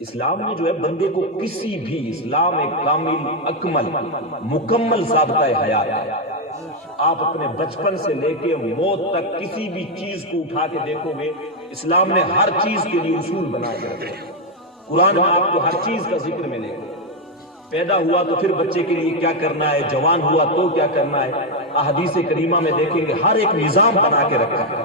اسلام نے جو ہے بندے کو کسی بھی، اسلام ایک کامل اکمل مکمل ضابطہ حیات ہے۔ آپ اپنے بچپن سے لے کے موت تک کسی بھی چیز کو اٹھا کے دیکھو گے، اسلام نے ہر چیز کے لیے اصول بنا کے رکھے۔ قرآن میں آپ کو ہر چیز کا ذکر ملے گا، پیدا ہوا تو پھر بچے کے لیے کیا کرنا ہے، جوان ہوا تو کیا کرنا ہے، احادیث کریمہ میں دیکھیں گے ہر ایک نظام بنا کے رکھا ہے۔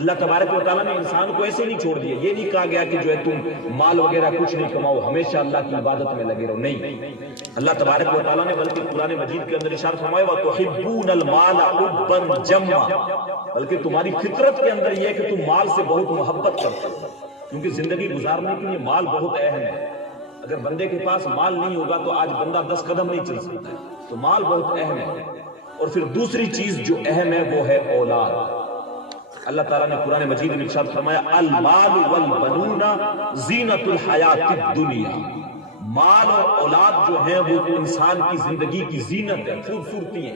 اللہ تبارک و تعالیٰ نے انسان کو ایسے نہیں چھوڑ دیا، یہ نہیں کہا گیا کہ جو ہے تم مال وغیرہ کچھ نہیں کماؤ، ہمیشہ اللہ کی عبادت میں لگے رہو، نہیں۔ اللہ تبارک و تعالیٰ نے بلکہ قرآن مجید کے اندر ارشاد فرمایا وَتُحِبُّونَ الْمَالَ حُبًّا جَمًّا، بلکہ تمہاری فطرت کے اندر یہ ہے کہ تم مال سے بہت محبت کرتے ہو، کیونکہ زندگی گزارنے کے لیے مال بہت اہم ہے۔ اگر بندے کے پاس مال نہیں ہوگا تو آج بندہ 10 قدم نہیں چل سکتا ہے، تو مال بہت اہم ہے۔ اور پھر دوسری چیز جو اہم ہے وہ ہے اولاد۔ اللہ تعالیٰ نے قرآن مجید میں ارشاد فرمایا المال والبنون زینت الحیات الدنیا، مال اور اولاد جو ہیں وہ انسان کی زندگی کی زینت ہے، خوبصورتی ہے۔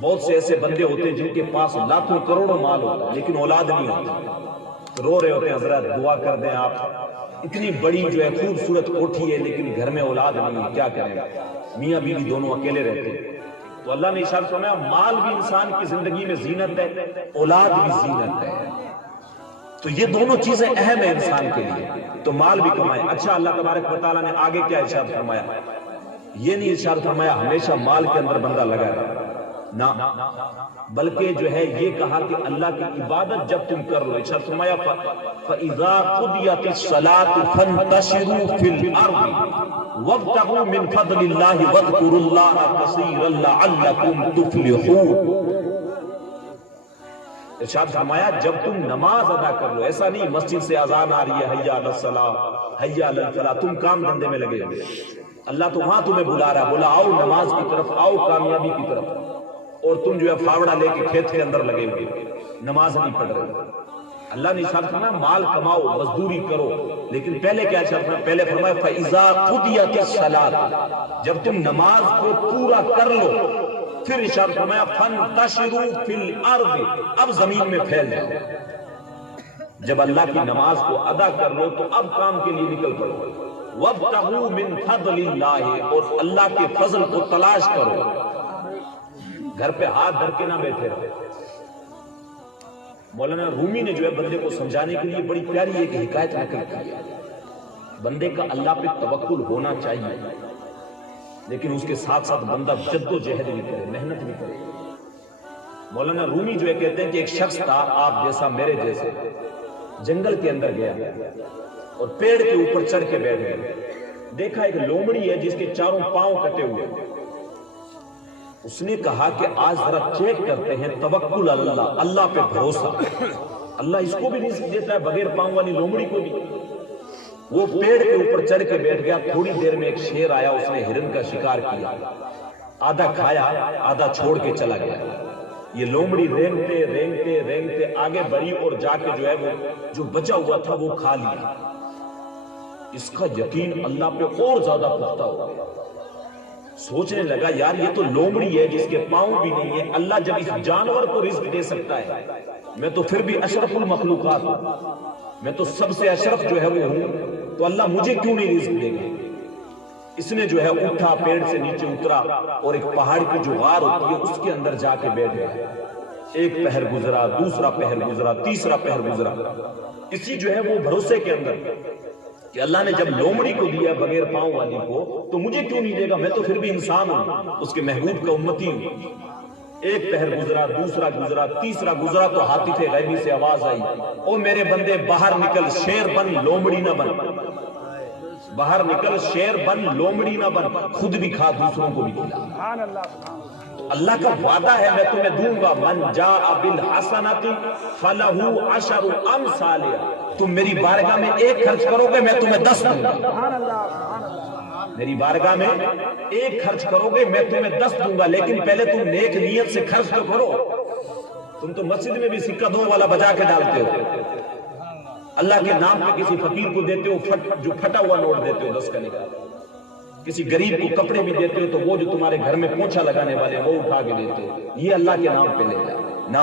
بہت سے ایسے بندے ہوتے ہیں جن کے پاس لاکھوں کروڑوں مال ہوتا ہے لیکن اولاد نہیں ہوتا، رو رہے ہوتے ہیں حضرت دعا کر دیں آپ، اتنی بڑی جو ہے خوبصورت کوٹھی ہے لیکن گھر میں اولاد نہیں ہے، کیا کریں، میاں بیوی دونوں اکیلے رہتے ہیں۔ تو اللہ نے ارشاد فرمایا مال بھی انسان کی زندگی میں زینت ہے، اولاد بھی زینت ہے، تو یہ دونوں چیزیں اہم ہیں انسان کے لیے، تو مال بھی کمائیں۔ اچھا اللہ تبارک و تعالیٰ نے آگے کیا ارشاد فرمایا؟ یہ نہیں ارشاد فرمایا ہمیشہ مال کے اندر بندہ لگا رہے، نہ، بلکہ جو ہے یہ کہا کہ اللہ کی عبادت جب تم کر لو، ارشاد فرمایا فَإِذَا قُضِيَتِ الصَّلَاةُ فَانتَشِرُوا فِي الْأَرْضِ وَابْتَغُوا مِنْ فَضْلِ اللَّهِ وَاذْكُرُوا اللَّهَ كَثِيرًا لَعَلَّكُمْ تُفْلِحُونَ۔ ارشاد فرمایا جب تم نماز ادا کر لو، ایسا نہیں مسجد سے اذان آ رہی ہے حی علی الصلاۃ حی علی الفلاح، تم کام دھندے میں لگے ہوئے، اللہ تو وہاں تمہیں بلا رہا ہے، بولا آؤ نماز کی طرف، آؤ کامیابی کی طرف، اور تم جو ہے فاوڑا لے کے کھیت کے اندر لگے ہوئے، نماز نہیں پڑھ رہے۔ اللہ نے ارشاد فرمایا مال کماؤ، مزدوری کرو، لیکن پہلے کیا ارشاد فرمایا؟ پہلے فرمایا فَإِذَا قُضِيَتِ الصَّلَاةُ، جب تم نماز کو پورا کر لو، پھر ارشاد فرمایا فَانتَشِرُوا فِي الْأَرْضِ، اب زمین میں پھیل جاؤ۔ جب اللہ کی نماز کو ادا کر لو تو اب کام کے لیے نکل پڑو، وَابْتَغُوا مِنْ فَضْلِ اللَّهِ، اور اللہ کے فضل کو تلاش کرو، گھر پہ ہاتھ دھر کے نہ بیٹھے رہو۔ مولانا رومی نے جو ہے بندے کو سمجھانے کے لیے بڑی پیاری ایک حکایت نقل کی ہے، بندے کا اللہ پہ توکل ہونا چاہیے، لیکن اس کے ساتھ ساتھ بندہ جد و جہد بھی کرے، محنت بھی کرے۔ مولانا رومی جو ہے کہتے ہیں کہ ایک شخص تھا آپ جیسا میرے جیسے، جنگل کے اندر گیا اور پیڑ کے اوپر چڑھ کے بیٹھ گیا، دیکھا ایک لومڑی ہے جس کے چاروں پاؤں کٹے ہوئے، اس نے کہا کہ آج ذرا چیک کرتے ہیں توکل اللہ، اللہ پہ بھروسہ، اللہ اس کو بھی رزق دیتا ہے بغیر پاؤں والی لومڑی کو بھی۔ وہ پیڑ کے اوپر چڑھ کے بیٹھ گیا، تھوڑی دیر میں ایک شیر آیا، اس نے ہرن کا شکار کیا، آدھا کھایا آدھا چھوڑ کے چلا گیا۔ یہ لومڑی رینگتے رینگتے رینگتے آگے بڑھی اور جا کے جو ہے وہ جو بچا ہوا تھا وہ کھا لیا۔ اس کا یقین اللہ پہ اور زیادہ پختہ ہو گیا، سوچنے لگا یار یہ تو لومڑی ہے جس کے پاؤں بھی نہیں ہے، اللہ جب اس جانور کو رزق دے سکتا ہے، میں تو پھر بھی اشرف المخلوقات ہوں، میں تو سب سے اشرف جو ہے وہ ہوں، تو اللہ مجھے کیوں نہیں رزق دے گا؟ اس نے جو ہے اٹھا، پیڑ سے نیچے اترا اور ایک پہاڑ کی جو غار ہوتی ہے اس کے اندر جا کے بیٹھ گیا۔ ایک پہر گزرا، دوسرا پہر گزرا، تیسرا پہر گزرا، اسی جو ہے وہ بھروسے کے اندر کہ اللہ نے جب لومڑی کو دیا بغیر پاؤں والی کو تو مجھے کیوں نہیں دے گا، میں تو پھر بھی انسان ہوں، اس کے محبوب کا امتی ہوں۔ ایک پہر گزرا، دوسرا گزرا، تیسرا گزرا تو ہاتف غیبی سے آواز آئی، او میرے بندے باہر نکل، شیر بن لومڑی نہ بن، باہر نکل، شیر بن لومڑی نہ بن، خود بھی کھا دوسروں کو بھی کھلا۔ تو اللہ کا وعدہ ہے میں تمہیں دوں گا، من جاء بالحسنۃ فلہ عشر امثالها، تم میری بارگاہ میں ایک خرچ کرو گے میں تمہیں 10 دوں گا، میری بارگاہ میں ایک خرچ کرو گے میں تمہیں 10 دوں گا، لیکن پہلے تم نیک نیت سے خرچ تو کرو۔ تم تو مسجد میں بھی سکہ 2 والا بجا کے ڈالتے ہو، اللہ کے نام پہ کسی فقیر کو دیتے ہو جو پھٹا ہوا نوٹ دیتے ہو 10 کا نکال، کسی غریب کو کپڑے بھی دیتے ہو تو وہ جو تمہارے گھر میں پونچھا لگانے والے وہ اٹھا کے دیتے ہو، یہ اللہ کے نام پہ لے جا، نہ